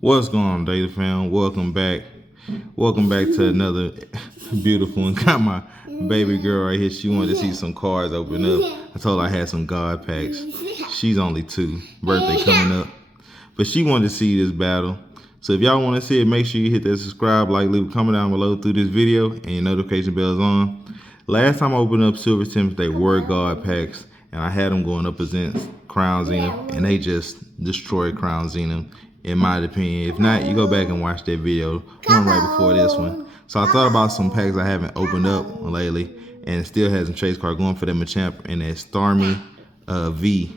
What's going on, Data Fam? Welcome back. Welcome back to another beautiful one. Got my baby girl right here. She wanted to see some cards open up. I told her I had some God packs. She's only 2. Birthday coming up. But she wanted to see this battle. So if y'all want to see it, make sure you hit that subscribe, like, leave a comment down below through this video, and your notification bell's on. Last time I opened up Silver Tempest, they were God packs, and I had them going up against Crown Zenith, and they just destroyed Crown Zenith, in my opinion. If not, you go back and watch that video, one right before this one. So I thought about some packs I haven't opened up lately, and still has some chase card going for that Machamp and that Starmie V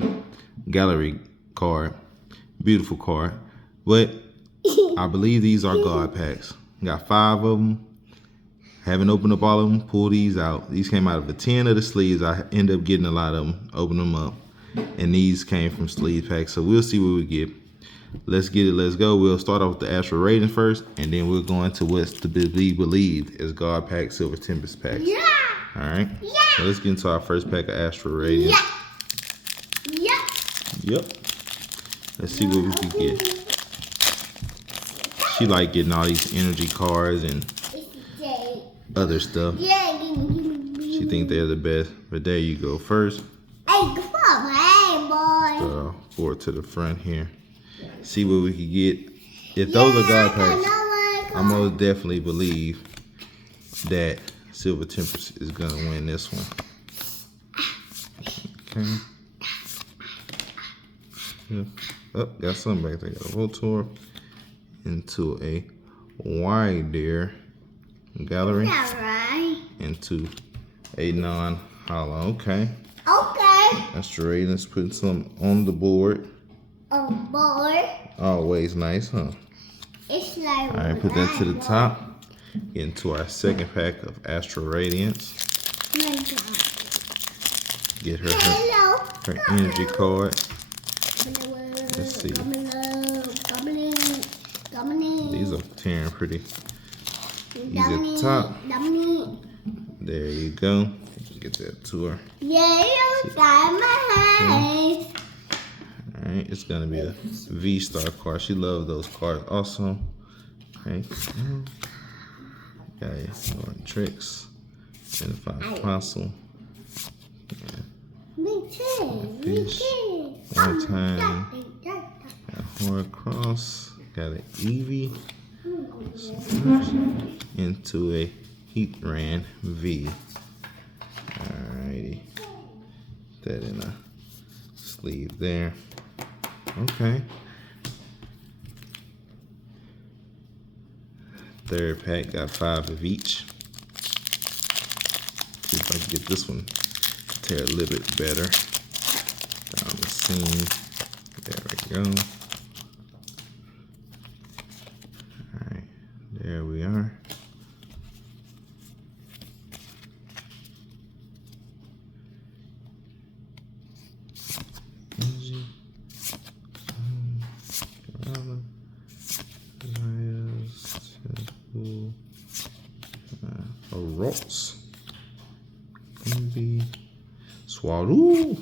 Gallery card. Beautiful card. But I believe these are God packs. Got 5 of them. Haven't opened up all of them. Pull these out. These came out of the 10 of the sleeves. I end up getting a lot of them. Open them up. And these came from sleeve packs. So we'll see what we get. Let's get it. Let's go. We'll start off with the Astral Radiance first. And then we'll go into what's to be believed as God pack, Silver Tempest packs. Yeah. Alright. Yeah. So let's get into our first pack of Astral Radiance. Yeah. Yep. Let's see what we can get. She like getting all these energy cards and other stuff. She think they're the best. But there you go. First, Hey, come on, hey, boy. forward to the front here. See what we can get. If those are God packs, I most definitely believe that Silver Tempest is gonna win this one. Okay. Yeah. Oh, got something back there. Got a Voltorb into a wide there gallery. Right. Into a non-hollow. Okay. Okay. Astral Radiance putting some on the board. Oh, boy. Always nice, huh? It's like. Alright, put that to the top. Get into our second pack of Astral Radiance. Get her energy card. Let's see. These are tearing pretty easy at the top. There you go. Get that to her. Yeah, you got my hands. Alright, it's gonna be a V-Star card. She loves those cards also. Okay. Got more tricks. Identify fossil. Me too. Me Fish. too. One time. Got Horcross. Got an Eevee. Into a Heatran V. Alrighty. That in a sleeve there. Okay. Third pack got 5 of each. See if I can get this one to tear a little bit better. Down the seam. There we go. Alright, there we are. Rocks. Swallow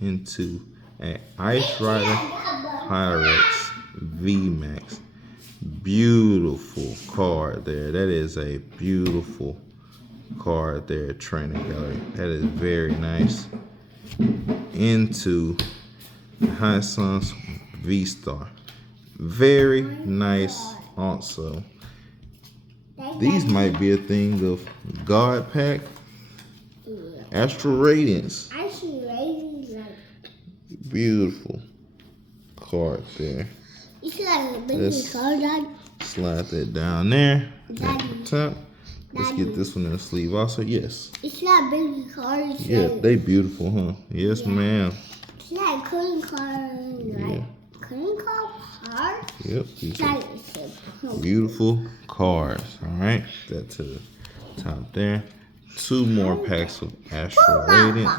into an Ice Rider Pyrex VMAX. Beautiful card there. That is a beautiful card there, Trainer Gallery. That is very nice. Into High Suns V-Star. Very nice also. These might be a thing of God pack. Astral Radiance. Astral Radiance, like. Beautiful card there. It's like a big card, Dad. Slide that down there. At the top. Let's Daddy. get this one in the sleeve also. Yes. It's not big cards. Yeah, they beautiful, huh? Yes, Yeah. ma'am. It's like clean card, right? Yeah. Clean card. Yep. It's These are like beautiful cards. All right. That to the top there. 2 more packs of Astral Radiance.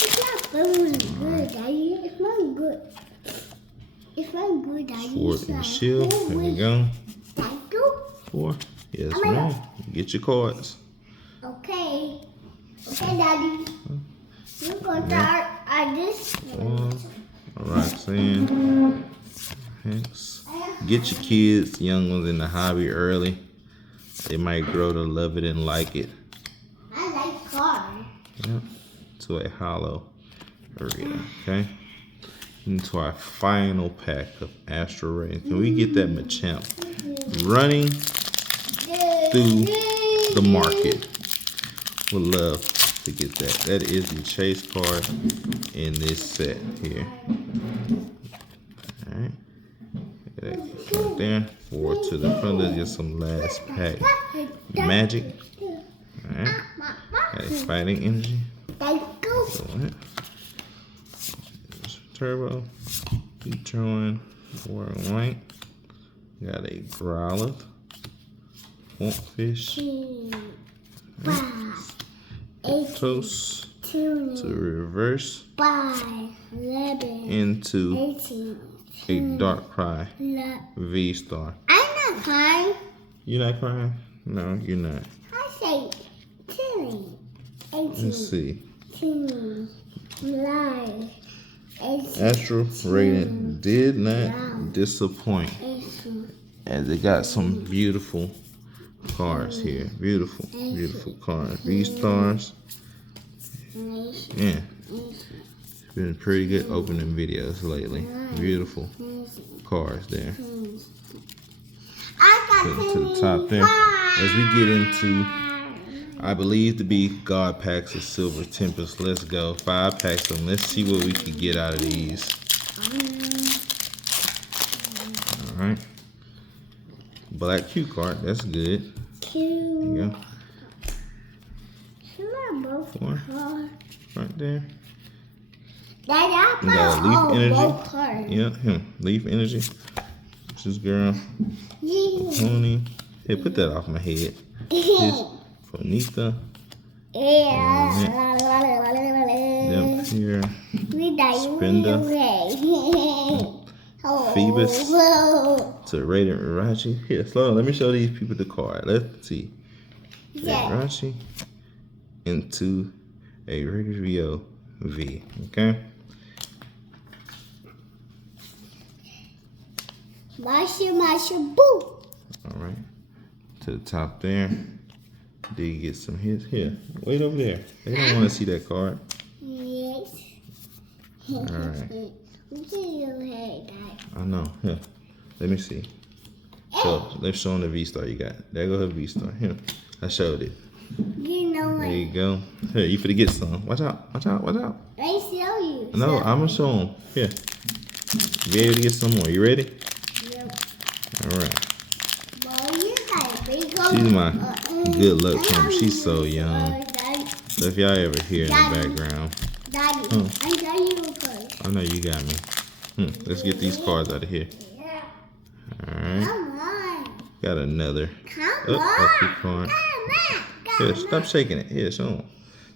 It's not very good, Daddy. It's not good. It's very good, Daddy. Sword and Shield. There we go. Thank you. 4. Yes, ma'am. Get your cards. Okay. Okay, Daddy. You go start. this. Roxanne. Hex. Get your kids, young ones, in the hobby early. They might grow to love it and like it. I like cars. Yep. To a hollow area. Okay. Into our final pack of Astral Radiance. Can we get that Machamp running through the market? Would love to get that. That is the chase card in this set here. Alright. Right there. Forward to the front. Let's get some last pack. Magic. Alright. Got a fighting energy. Turbo. Detroit. Warren White. Got a Growlithe. Fish. Toast to reverse into a Darkrai V-Star. I'm not crying. You not crying? No, you're not. I say 10, 18, Let's see. 10, 9, 18, Astral Radiance did not disappoint, 18, as it got some beautiful cards here. Beautiful, beautiful cards. V-Stars. Yeah. It's been pretty good opening videos lately. Beautiful cards there. Put to the top there. As we get into, I believe to be God packs of Silver Tempest. Let's go. 5 packs of them. Let's see what we can get out of these. Alright. Black cue card. That's good. There you go. 4 right there. You got a Leaf Energy. Yeah, him. Leaf Energy. This girl. Pony. Hey, put that off my head. This Bonita. Yep, here. Spinda. Phoebus. To Radiant Rachi. Here, slow on. Let me show these people the card. Let's see. Rachi into a Rio V. Okay. Masha, boo. Alright. To the top there. Did you get some hits? Here. Wait over there. They don't want to see that card. Yes. Alright. I know. Here. Let me see. So let's show them the V-Star you got. There go her V-Star. Here. I showed it. You know what? There you go. Here, you finna get some. Watch out. Watch out. Watch out. I show you. No, I'm gonna show them. Here. Be able to get some more. You ready? Yep. Alright. Well, you got a big She's my good luck charm. She's so young. So if y'all ever hear in the background. Daddy, I got you a card. I know you got me. Let's get these cards out of here. Yeah. Alright. Come on. Got another. Come on. Card. Come on. Here, stop shaking it. Here, show them.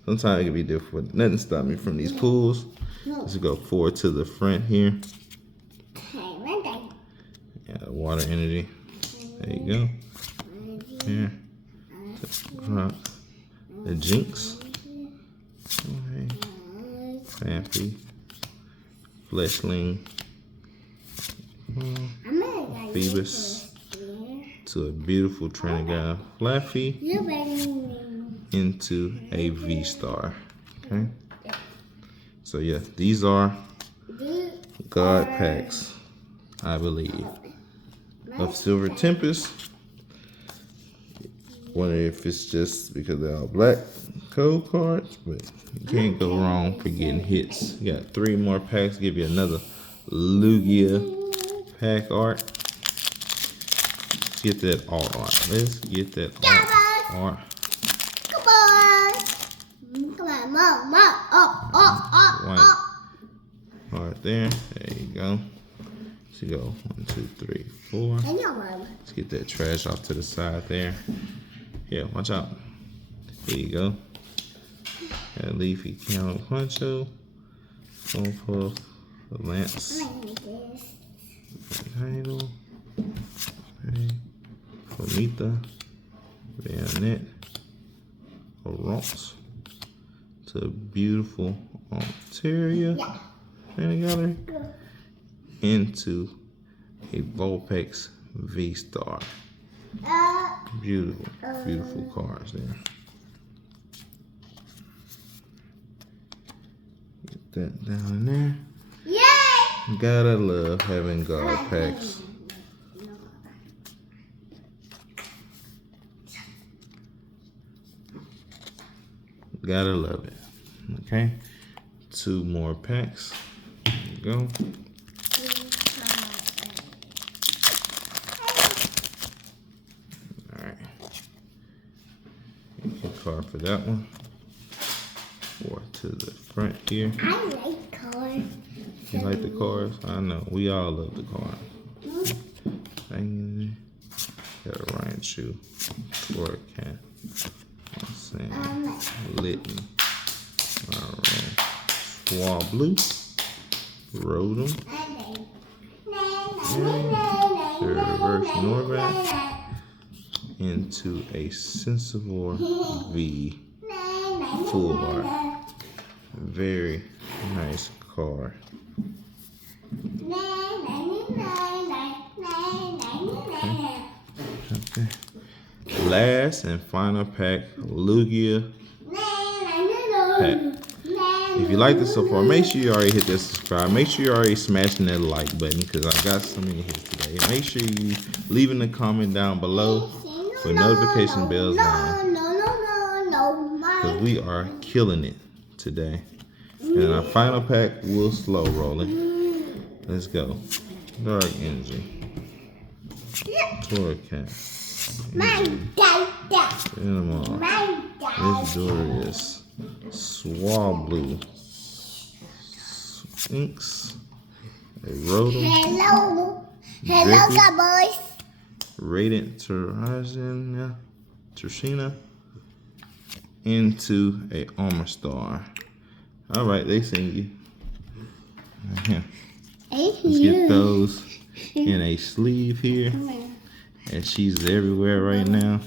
Sometimes it can be difficult. Nothing stop me from these pulls. Let's go forward to the front here. Yeah, water energy. There you go. Here. The Jinx. Okay. Fampy. Fleshling. Phoebus. To a beautiful Trinigar. Flaffy. Into a V-Star. Okay. So yeah, these are God packs, I believe, of Silver Tempest. Wonder if it's just because they're all black code cards, but you can't go wrong for getting hits. You got 3 more packs. Give you another Lugia pack art. Let's get that alt art. Let's get that art. Come on. Come on, Mom. White part there. There you go. Let's go 1, 2, 3, 4. Let's get that trash off to the side there. Here, watch out. There you go. Got a Leafy Count Poncho. Phone Puff. Lance. Title. Okay. Bonita. Bayonet. Rocks. To a beautiful Ontario together into a Vulpix V-Star. Beautiful, beautiful cards there. Get that down there. Yay! Gotta love having guard packs. Gotta love it. Okay, 2 more packs. There you go. All right. Get your card for that one. 4 to the front here. I like cards. You like the cards? I know. We all love the cards. Thing got a Ryan shoe for a cat. Litten. Alright. Swab blue. Rotom. The reverse Norvac into a Sensivore V full art. Very nice card. Okay. Last and final pack, Lugia pack. If you like this so far, make sure you already hit that subscribe. Make sure you already smashing that like button because I got so many hits today. Make sure you leaving a comment down below with notification bells on because we are killing it today. And our final pack will slow rolling. Let's go. Dark Energy. Torcat. This Dorius. Swablu. Sphinx. A Rotom. Hello. Hello, Cowboys. Radiant Tershina. Into a Armor Star. Alright, they sing you. Let's get those in a sleeve here. And she's everywhere right now.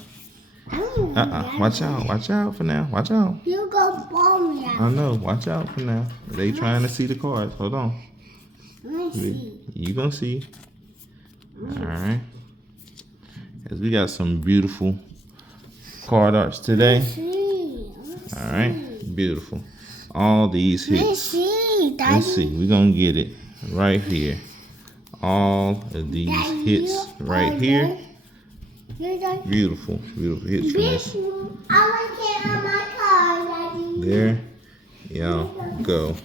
Watch out for now. Watch out. You go bomb me. I know, watch out for now. They trying to see the cards. Hold on. You gonna see. Alright. As we got some beautiful card arts today. Alright, beautiful. All these hits. Let's see, we're gonna get it right here. All of these hits right here. Beautiful, beautiful hits from this. There y'all go.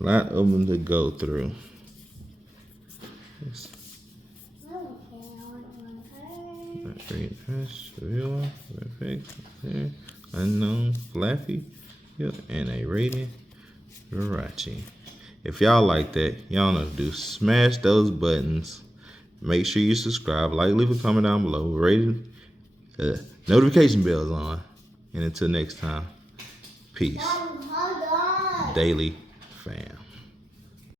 A lot of them to go through. Unknown Flaffy, and a Radiant Jirachi. If y'all like that, y'all know to do. Smash those buttons. Make sure you subscribe, like, leave a comment down below. Rated, notification bells on. And until next time, peace. Daily Fam.